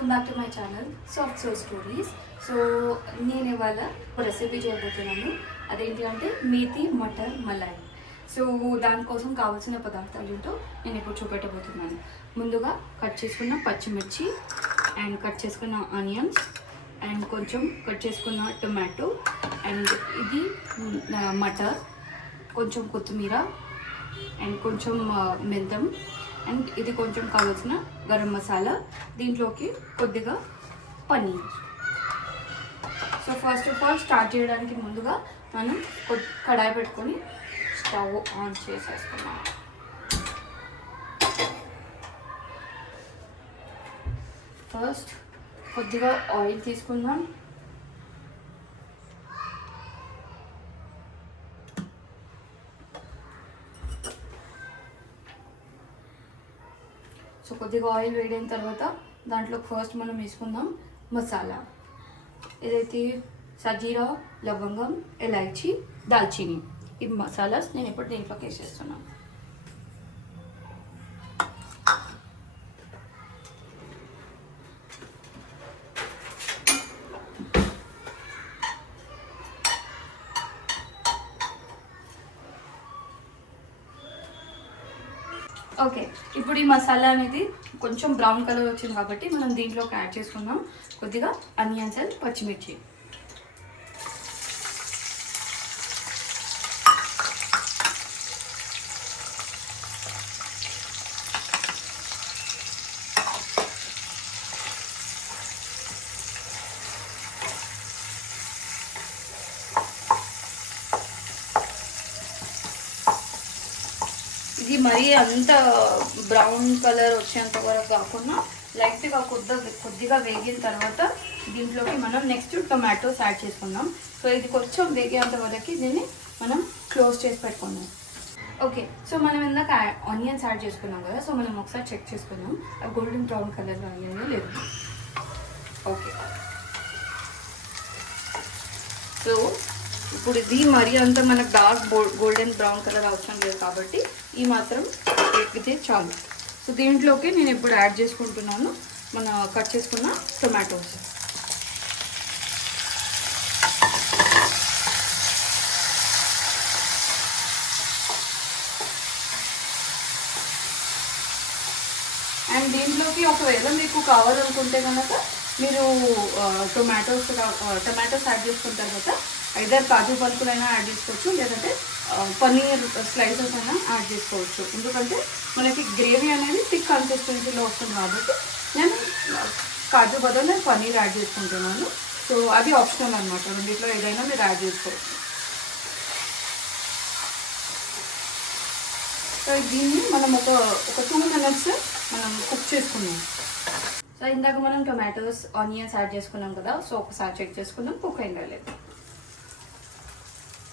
Welcome back to my channel soft so stories. So నేను ఇవాళ recipe చేయబోతున్నాను. అదేంటి అంటే మేతి మటర్ మలాయ్. సో దానికోసం కావాల్సిన పదార్థాలు ఏంటో నేను ఇప్పుడు చూపెట్టబోతున్నాను. ముందుగా కట్ చేసుకున్న పచ్చిమిర్చి అండ్ కట్ చేసుకున్న ఆనియన్స్ అండ్ కొంచెం కట్ చేసుకున్న టొమాటో అండ్ ఇది మటర్, కొంచెం కొత్తిమీర అండ్ కొంచెం మెంతం అండ్ ఇది కొంచెం కావాల్సిన గరం మసాలా, దీంట్లోకి కొద్దిగా paneer. So first of all start చేయడానికి ముందుగా మనం కడాయి పెట్టుకొని స్టవ్ ఆన్ చేసేసుకున్నాం. ఫస్ట్ కొద్దిగా ఆయిల్ తీసుకుందాం. సో కొద్దిగా ఆయిల్ వేడైన తర్వాత దాంట్లో ఫస్ట్ మనం వేసుకుందాం మసాలా. ఏదైతే సజీరా, లవంగం, ఇలాచీ, దాల్చిని, ఈ మసాలాస్ నేను ఇప్పుడు దీంట్లోకి వేసేస్తున్నాను. ఓకే, ఇప్పుడు ఈ మసాలా అనేది కొంచెం బ్రౌన్ కలర్ వచ్చింది కాబట్టి మనం దీంట్లోకి యాడ్ చేసుకుందాం కొద్దిగా ఆనియన్స్ అండ్ పచ్చిమిర్చి. ఇది మరీ అంత బ్రౌన్ కలర్ వచ్చేంత వరకు కాకుండా లైట్గా కొద్దిగా వేగిన తర్వాత దీంట్లోకి మనం నెక్స్ట్ టొమాటోస్ యాడ్ చేసుకుందాం. సో ఇది కొంచెం వేగేంత వరకు దీన్ని మనం క్లోజ్ చేసి పెట్టుకుందాం. ఓకే, సో మనం ఇందాక ఆనియన్స్ యాడ్ చేసుకున్నాం కదా, సో మనం ఒకసారి చెక్ చేసుకుందాం ఆ గోల్డెన్ బ్రౌన్ కలర్ ఆనియన్ లేదు. ఓకే, సో ఇప్పుడు ఇది మరీ అంతా మనకు డార్క్ గోల్డెన్ బ్రౌన్ కలర్ అవసరం లేదు కాబట్టి ఈ మాత్రం వేగితే చాలు. సో దీంట్లోకి నేను ఇప్పుడు యాడ్ చేసుకుంటున్నాను మన కట్ చేసుకున్న టొమాటోస్. అండ్ దీంట్లోకి ఒకవేళ మీకు కావాలనుకుంటే కనుక మీరు టొమాటోస్ యాడ్ చేసుకున్న తర్వాత ఐదర్ కాజు పలుకులైనా యాడ్ చేసుకోవచ్చు, లేదంటే పన్నీర్ స్లైసెస్ అయినా యాడ్ చేసుకోవచ్చు. ఎందుకంటే మనకి గ్రేవీ అనేది థిక్ కన్సిస్టెన్సీలో వస్తుంది కాబట్టి నేను కాజు బదులు నేను పన్నీర్ యాడ్ చేసుకుంటున్నాను. సో అది ఆప్షనల్ అనమాట, రెండిట్లో ఏదైనా మీరు యాడ్ చేసుకోవచ్చు. సో దీన్ని మనం ఒక 2 minutes మనం కుక్ చేసుకున్నాం. సో ఇందాక మనం టొమాటోస్, ఆనియన్స్ యాడ్ చేసుకున్నాం కదా, సో ఒకసారి చెక్ చేసుకుందాం కుక్ అయిందా లేదు.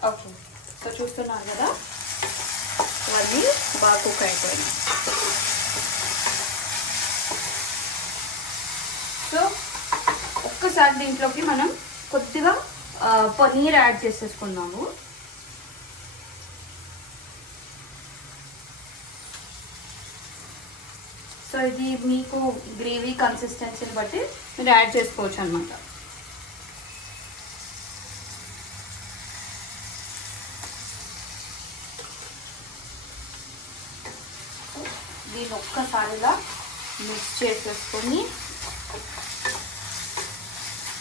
ఓకే, సో చూస్తున్నాను కదా ఇవన్నీ బాగా కుక్ అయిపోయినాయి. సో ఒక్కసారి దీంట్లోకి మనం కొద్దిగా పన్నీర్ యాడ్ చేసేసుకున్నాము. సో ఇది మీకు గ్రేవీ కన్సిస్టెన్సీని బట్టి మీరు యాడ్ చేసుకోవచ్చు అనమాట. దీన్ని ఒక్కసారిగా మిక్స్ చేసేసుకొని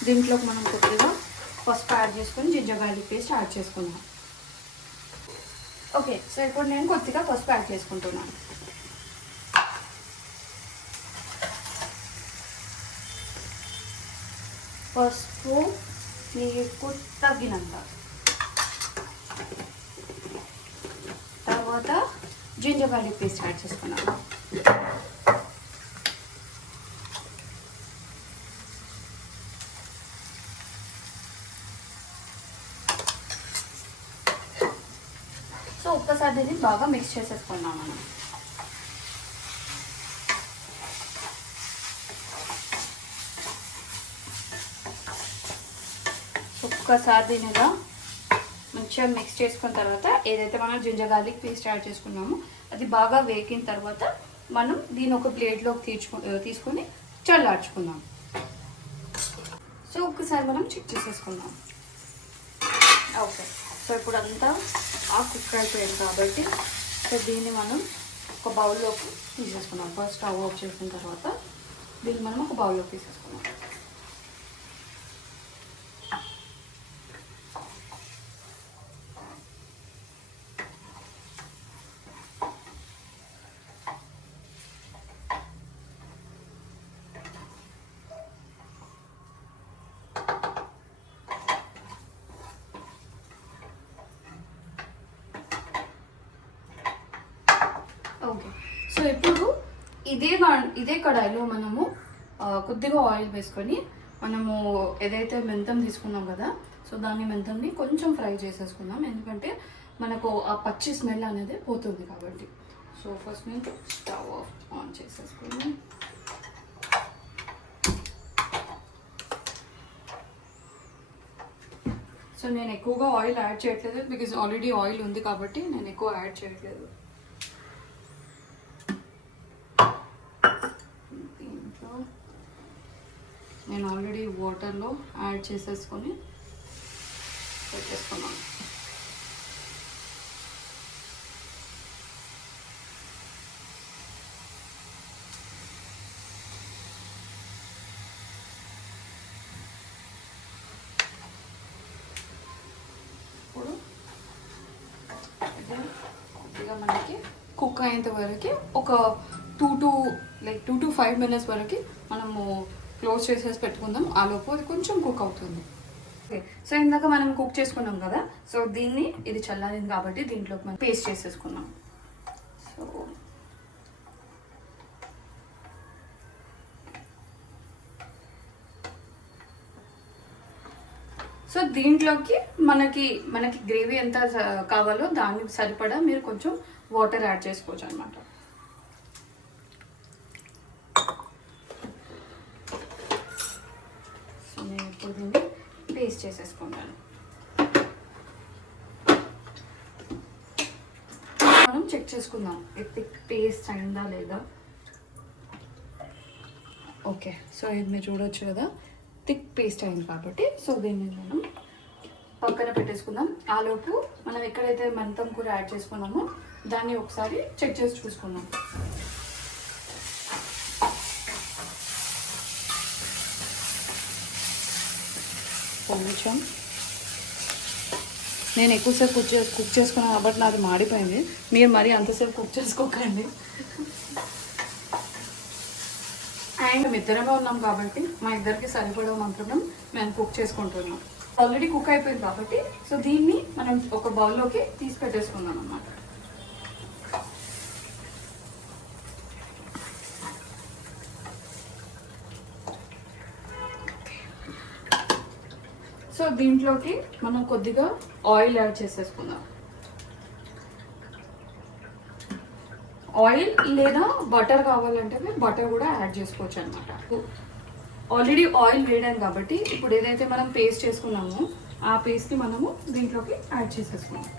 దీంట్లోకి మనం కొద్దిగా పసుపు యాడ్ చేసుకొని జింజర్ గార్లిక్ పేస్ట్ యాడ్ చేసుకున్నాం. ఓకే, సో ఇప్పుడు నేను కొద్దిగా పసుపు యాడ్ చేసుకుంటున్నాను. పసుపు మీకు తగ్గినంత, తర్వాత జింజర్ గార్లిక్ పేస్ట్ యాడ్ చేసుకున్నాను. సో ఒక్కసారి దీన్ని బాగా మిక్స్ చేసేసుకున్నాం మనం. ఒక్కసారి దీన్ని మంచిగా మిక్స్ చేసుకున్న తర్వాత ఏదైతే మనం జింజర్ గార్లిక్ పేస్ట్ యాడ్ చేసుకున్నామో అది బాగా వేగిన తర్వాత మనం దీని ఒక ప్లేట్లోకి తీసుకొని చల్లార్చుకుందాం. ఒక్కసారి మనం చెక్ చేసేసుకుందాం. ఓకే, సో ఇప్పుడు అంతా కుక్ అయిపోయింది కాబట్టి సో దీన్ని మనం ఒక బౌల్లోకి తీసేసుకున్నాం. ఫస్ట్ స్టవ్ ఆఫ్ చేసిన తర్వాత దీన్ని మనం ఒక బౌల్లోకి తీసేసుకున్నాం. ఓకే, సో ఇప్పుడు ఇదే కడాయిలో మనము కొద్దిగా ఆయిల్ వేసుకొని మనము ఏదైతే మెంతం తీసుకున్నాం కదా సో దాన్ని మెంతంని కొంచెం ఫ్రై చేసేసుకుందాం, ఎందుకంటే మనకు ఆ పచ్చి స్మెల్ అనేది పోతుంది కాబట్టి. సో ఫస్ట్ నేను స్టవ్ ఆన్ చేసేసుకున్నాం. సో నేను ఎక్కువగా ఆయిల్ యాడ్ చేయట్లేదు, బికాజ్ ఆల్రెడీ ఆయిల్ ఉంది కాబట్టి నేను ఎక్కువ యాడ్ చేయట్లేదు. నేను ఆల్రెడీ వాటర్లో యాడ్ చేసేసుకొని పెట్టేసుకున్నాను. ఇప్పుడు కొద్దిగా మనకి కుక్ అయ్యేంత వరకు ఒక 2 to 5 minutes వరకు మనము క్లోజ్ చేసేసి పెట్టుకుందాం. ఆ లోపు అది కొంచెం కుక్ అవుతుంది. ఓకే, సో ఇందాక మనం కుక్ చేసుకున్నాం కదా, సో ఇది చల్లారింది కాబట్టి దీంట్లోకి మనం పేస్ట్ చేసేసుకున్నాం. సో దీంట్లోకి మనకి గ్రేవీ ఎంత కావాలో దానికి సరిపడా మీరు కొంచెం వాటర్ యాడ్ చేసుకోవచ్చు అనమాట. దీన్ని పేస్ట్ చేసేసుకుంటాను. మనం చెక్ చేసుకుందాం థిక్ పేస్ట్ అయిందా లేదా. ఓకే, సో ఇది మీరు చూడొచ్చు కదా, థిక్ పేస్ట్ అయింది కాబట్టి సో దీన్ని మనం పక్కన పెట్టేసుకుందాం. ఆలోపు మనం ఎక్కడైతే మెంతం కూర యాడ్ చేసుకున్నామో దాన్ని ఒకసారి చెక్ చేసి చూసుకుందాం. కొంచెం నేను ఎక్కువసేపు కుక్ చేసుకున్నాను కాబట్టి నాది మాడిపోయింది. మీరు మరీ అంతసేపు కుక్ చేసుకోకండి. అండ్ ఇద్దరమే ఉన్నాం కాబట్టి మా ఇద్దరికి సరిపడే మాత్రం మేము కుక్ చేసుకుంటున్నాం. ఆల్రెడీ కుక్ అయిపోయింది కాబట్టి సో దీన్ని మనం ఒక బౌల్లోకి తీసి పెట్టేసుకుందాం అన్నమాట. సో దీంట్లోకి మనం కొద్దిగా ఆయిల్ యాడ్ చేసేసుకుందాం. ఆయిల్ లేదా బటర్ కావాలంటే బటర్ కూడా యాడ్ చేసుకోవచ్చు అనమాట. ఆల్రెడీ ఆయిల్ వేయడం కాబట్టి ఇప్పుడు ఏదైతే మనం పేస్ట్ చేసుకున్నామో ఆ పేస్ట్ని మనము దీంట్లోకి యాడ్ చేసేసుకుందాం.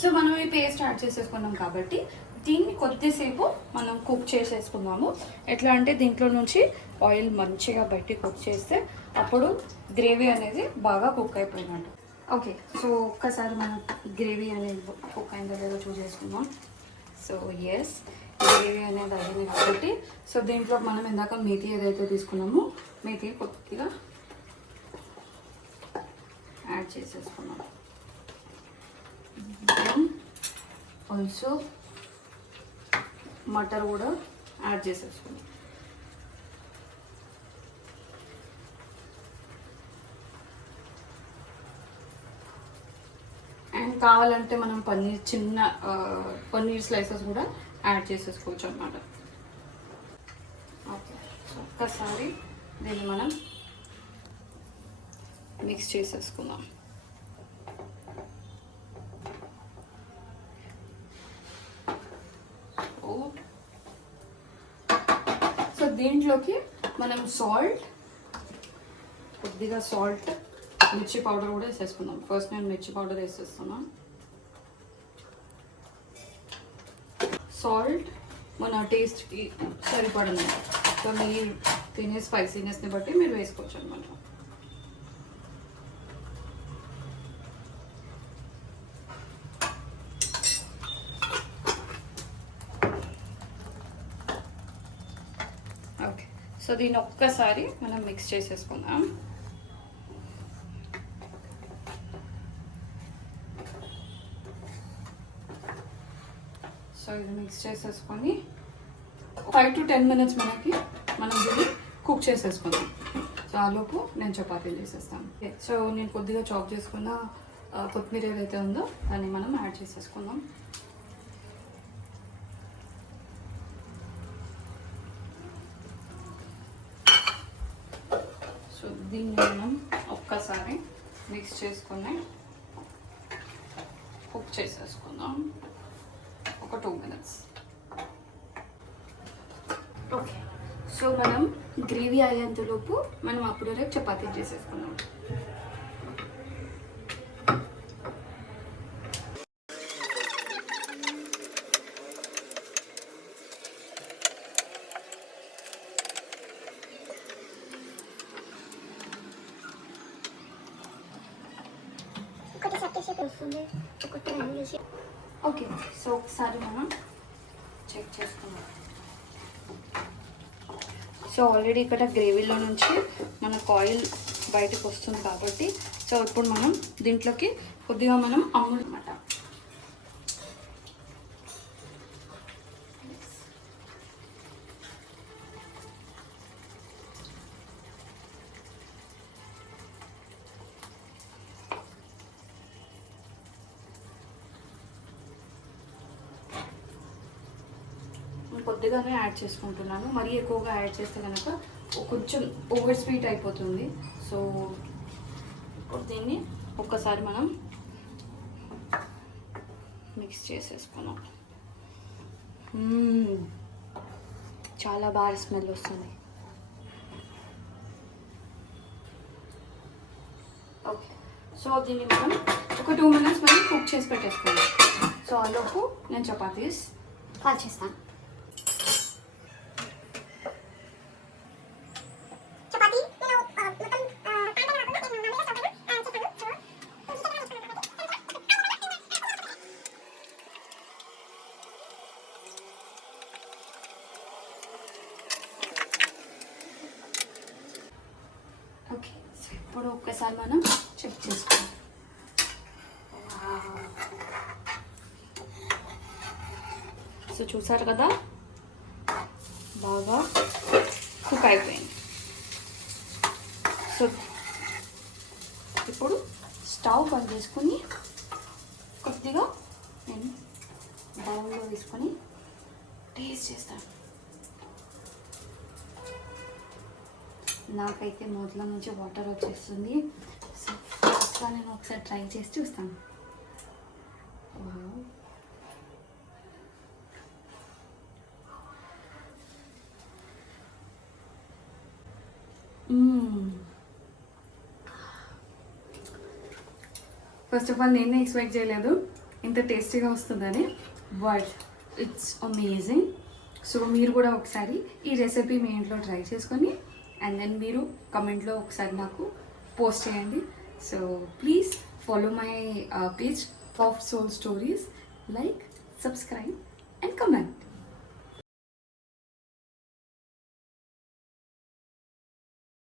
సో మనం ఈ పేస్ట్ యాడ్ చేసేసుకున్నాం కాబట్టి దీన్ని కొద్దిసేపు మనం కుక్ చేసేసుకుందాము. ఎట్లా అంటే దీంట్లో నుంచి ఆయిల్ మంచిగా బయట కుక్ చేస్తే అప్పుడు గ్రేవీ అనేది బాగా కుక్ అయిపోయినట్టు. ఓకే, సో ఒక్కసారి మనం గ్రేవీ అనేది కుక్ అయిందో లేదో చూసేసుకుందాం. సో ఎస్, గ్రేవీ అనేది అయింది కాబట్టి సో దీంట్లో మనం ఇందాక మేతి ఏదైతే తీసుకున్నామో మేతి కొద్దిగా యాడ్ చేసేసుకున్నాం. ఆల్సో మటర్ కూడా యాడ్ చేసేసుకున్నాం. అండ్ కావాలంటే మనం చిన్న పన్నీర్ స్లైసెస్ కూడా యాడ్ చేసేసుకోవచ్చు అన్నమాట. ఓకే, సో ఒక్కసారి దీన్ని మనం మిక్స్ చేసేసుకుందాం. సో దీంట్లోకి మనం కొద్దిగా సాల్ట్, మిర్చి పౌడర్ కూడా వేసేసుకుందాం. ఫస్ట్ నేను మిర్చి పౌడర్ వేసేస్తున్నాను. సాల్ట్ మన టేస్ట్కి సరిపడింది. సో మీరు తినే స్పైసీనెస్ని బట్టి మీరు వేసుకోవచ్చు అనమాట. ఓకే, సో దీన్ని ఒక్కసారి మనం మిక్స్ చేసేసుకుందాం. సో ఇది మిక్స్ చేసేసుకొని 5 to 10 minutes మనం దీన్ని కుక్ చేసేసుకుందాం. సో ఆలోపు నేను చపాతీలు చేసేస్తాను. సో నేను కొద్దిగా చాప్ చేసుకున్న కొత్తిమీర ఏదైతే ఉందో దాన్ని మనం యాడ్ చేసేసుకుందాం. సో దీన్ని మనం ఒక్కసారి మిక్స్ చేసుకొని కుక్ చేసేసుకుందాం ఒక 2 minutes. ఓకే, సో మనం గ్రేవీ అయ్యేంతలోపు మనం అప్పుడు రేపు చపాతీ చేసేసుకున్నాం. ఓకే, సో ఒకసారి మనం చెక్ చేసుకున్నాం. సో ఆల్రెడీ ఇక్కడ గ్రేవీలో నుంచి మనకు ఆయిల్ బయటకు వస్తుంది కాబట్టి సో ఇప్పుడు మనం దీంట్లోకి కొద్దిగా మనం అమ్ములు అన్నమాట. కొద్దిగానే యాడ్ చేసుకుంటున్నాను, మరీ ఎక్కువగా యాడ్ చేస్తే కనుక కొంచెం ఓవర్ స్వీట్ అయిపోతుంది. సో ఇప్పుడు దీన్ని ఒక్కసారి మనం మిక్స్ చేసేసుకున్నాం. చాలా బాగా స్మెల్ వస్తుంది. ఓకే, సో దీన్ని మనం ఒక 2 minutes మనం కుక్ చేసి పెట్టేసుకున్నాం. సో అందులోపు నేను చపాతీస్ కాల్ చేస్తాను. ఓకే, సో ఇప్పుడు ఒక్కసారి మనం చెక్ చేసుకోవాలి. సో చూసారు కదా, బాగా కుక్ అయిపోయింది. సో ఇప్పుడు స్టవ్ బంద్ చేసుకొని కొద్దిగా నేను బౌల్లో వేసుకొని టేస్ట్ చేస్తాను. నాకైతే మూతల నుంచి వాటర్ వచ్చేస్తుంది. సో ఫస్ట్ నేను ఒకసారి ట్రై చేసి చూస్తాను. ఫస్ట్ ఆఫ్ ఆల్ నేనే ఎక్స్పెక్ట్ చేయలేదు ఇంత టేస్టీగా వస్తుందని, బట్ ఇట్స్ అమేజింగ్. సో మీరు కూడా ఒకసారి ఈ రెసిపీ మీ ఇంట్లో ట్రై చేసుకొని అండ్ దెన్ మీరు కమెంట్లో ఒకసారి నాకు పోస్ట్ చేయండి. So please follow my page of soul stories, like, subscribe and comment.